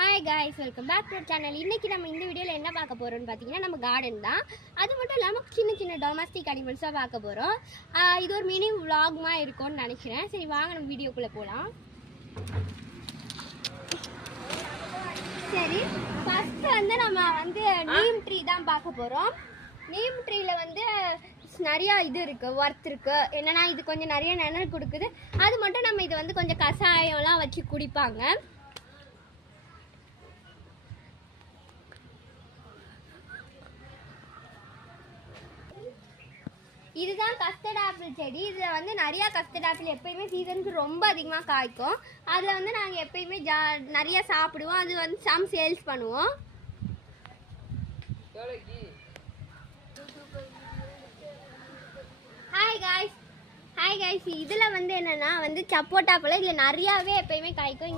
Hi guys, welcome back to channel. இன்றைக்கி நம்ம இந்த வீடியோவில் என்ன பார்க்க போகிறோம்னு பார்த்தீங்கன்னா, நம்ம கார்டன் தான். அது மட்டும் இல்லாமல் சின்ன சின்ன டொமஸ்டிக் அனிமல்ஸாக பார்க்க போகிறோம். இது ஒரு மினி விலாகுமாக இருக்கும்னு நினைக்கிறேன். சரி வாங்க நம்ம வீடியோக்குள்ளே போகலாம். சரி, ஃபஸ்ட்டு வந்து நம்ம நீம் ட்ரீ தான் பார்க்க போகிறோம். நீம் ட்ரீயில் நிறையா இது இருக்குது, ஒர்த் இருக்குது. என்னென்னா இது கொஞ்சம் நிறைய நிழல் கொடுக்குது. அது மட்டும் நம்ம இதை கொஞ்சம் கஷாயம்லாம் வச்சு குடிப்பாங்க. இதுதான் கஸ்டர்ட் ஆப்பிள் செடி. இதில் நிறையா கஸ்டர்ட் ஆப்பிள் எப்பயுமே சீசனுக்கு ரொம்ப அதிகமாக காய்க்கும். அதில் நாங்கள் எப்பயுமே நிறையா சாப்பிடுவோம். அது சம் சேல்ஸ் பண்ணுவோம். ஹாய் காய்ஸ், இதில் என்னென்னா சப்போட்டா பழம் இதில் நிறையாவே எப்பயுமே காய்க்கும்.